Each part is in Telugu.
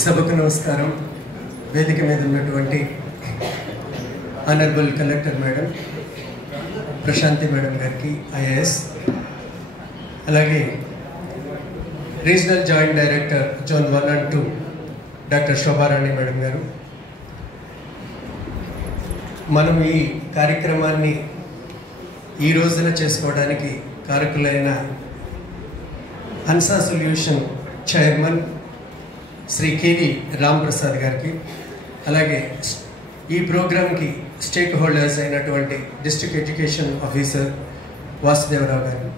సభకు నమస్కారం. వేదిక మీద ఉన్నటువంటి honourable collector madam Prashanti madam గారికి ఐఏఎస్, అలాగే regional joint director zone 1 and 2 doctor Shobharani madam garu, మనం ఈ కార్యక్రమాన్ని ఈ రోజున చేసుకోవడానికి కారకులైన Hansa solution chairman Shri K V Ram Prasad గారికి, అలాగే ఈ ప్రోగ్రామ్కి స్టేక్ హోల్డర్స్ అయినటువంటి district education officer Vasudevarao garu,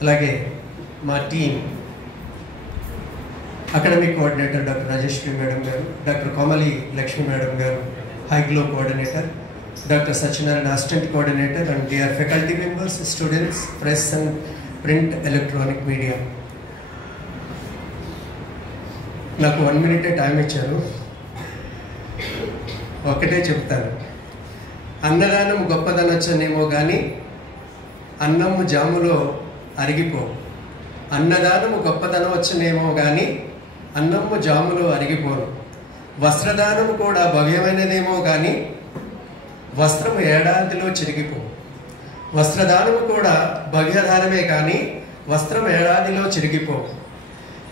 అలాగే మా team academic coordinator doctor Rajeshwari madam garu, doctor Komali Lakshmi madam garu హైగ్లో coordinator, doctor Satyanarayana assistant coordinator, and dear faculty members, students, press and print electronic media. నాకు 1 minute టైం ఇచ్చారు. ఒకటే చెప్తాను, అన్నదానం గొప్పదనొచ్చనేమో కానీ అన్నము జాములో అరిగిపో. అన్నదానము గొప్పదనం వచ్చనేమో కానీ అన్నము జాములో అరిగిపోను. వస్త్రదానము కూడా భవ్యమైనదేమో కానీ వస్త్రము ఏడాదిలో చిరిగిపో. వస్త్రదానము కూడా భవ్యదానమే కానీ వస్త్రం ఏడాదిలో చిరిగిపో.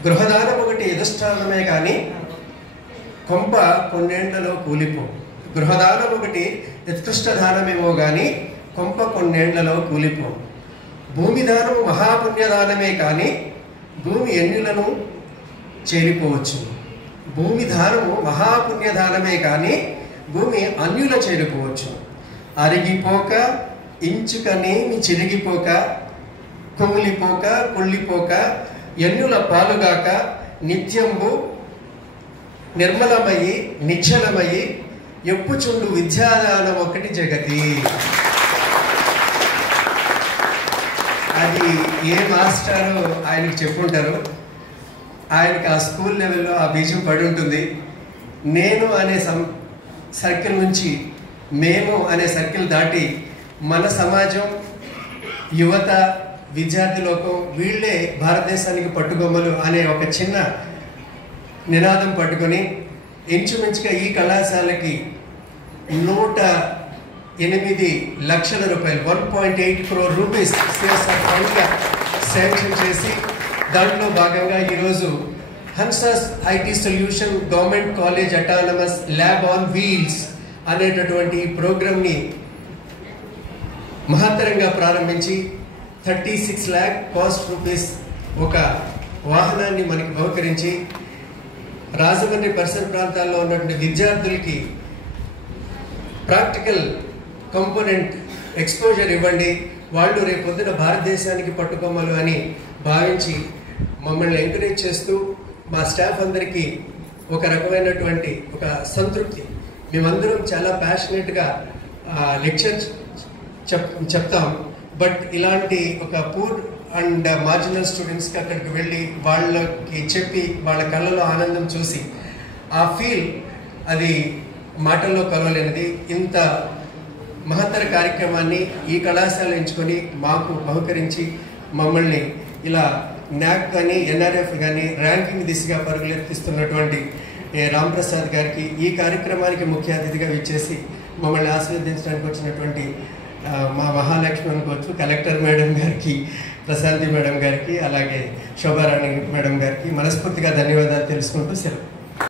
గృహదానం ఒకటి ఎదుష్టానమే కానీ కొంప కొన్నేళ్లలో కూలిపో. గృహదానం ఒకటి ఉత్కృష్టదానమేమో కానీ కొంప కొన్నేళ్లలో కూలిపో. భూమి దానము మహాపుణ్యదానమే కానీ భూమి ఎన్నిలను చేరిపోవచ్చు. భూమి దానము మహాపుణ్యదానమే కానీ భూమి అన్యుల చేరిపోవచ్చు. అరిగిపోక ఇంచుకనేమి చిరిగిపోక, కుమిలిపోక కుళ్ళిపోక, ఎన్నుల పాలుగాక, నిత్యంబు నిర్మలమయ్యి నిశ్చలమయ్యి ఎప్పుచుండు విద్యాదానం ఒకటి జగతి. అది ఏ మాస్టారో ఆయనకు చెప్పుంటారు. ఆయనకి ఆ స్కూల్ లెవెల్లో ఆ బీజం పడి ఉంటుంది. నేను అనే సర్కిల్ నుంచి మేము అనే సర్కిల్ దాటి మన సమాజం, యువత, విద్యార్థి లోకం వీళ్ళే భారతదేశానికి పట్టుగొమ్మలు అనే ఒక చిన్న నినాదం పట్టుకొని ఇంచుమించుగా ఈ కళాశాలకి 108 లక్షల రూపాయలు 1.8 crore రూపీస్ సిఎస్ఆర్ ఫండ్గా శాంక్షన్ చేసి దాంట్లో భాగంగా ఈరోజు Hansa's IT solution government college autonomous lab on wheels అనేటటువంటి ఈ ప్రోగ్రామ్ని మహత్తరంగా ప్రారంభించి 36 lakh కాస్ట్ రూపీస్ ఒక వాహనాన్ని మనకి బహుకరించి రాజమండ్రి పరిసర ప్రాంతాల్లో ఉన్నటువంటి విద్యార్థులకి ప్రాక్టికల్ కంపోనెంట్ ఎక్స్పోజర్ ఇవ్వండి, వాళ్ళు రేపు పొద్దున భారతదేశానికి పట్టుకొమ్మలు అని భావించి మమ్మల్ని ఎంకరేజ్ చేస్తూ మా స్టాఫ్ అందరికీ ఒక రకమైనటువంటి ఒక సంతృప్తి. మేమందరం చాలా ప్యాషనెట్గా లెక్చర్ చెప్తాం. బట్ ఇలాంటి ఒక పూర్ అండ్ మార్జినల్ స్టూడెంట్స్కి అక్కడికి వెళ్ళి వాళ్ళకి చెప్పి వాళ్ళ కళ్ళలో ఆనందం చూసి ఆ ఫీల్ అది మాటల్లో కలవలేనిది. ఇంత మహత్తర కార్యక్రమాన్ని ఈ కళాశాల ఎంచుకొని మాకు బహుకరించి మమ్మల్ని ఇలా NAAC కానీ NRF కానీ ర్యాంకింగ్ దిశగా పరుగులెత్తిస్తున్నటువంటి రామ్ ప్రసాద్ గారికి, ఈ కార్యక్రమానికి ముఖ్య అతిథిగా విచ్చేసి మమ్మల్ని ఆశీర్వదించడానికి వచ్చినటువంటి మా మహాలక్ష్మి అనుకోవచ్చు కలెక్టర్ మేడం గారికి, ప్రశాంతి మేడం గారికి, అలాగే శోభారాణి మేడం గారికి మనస్ఫూర్తిగా ధన్యవాదాలు తెలుసుకుంటూ సెలవు.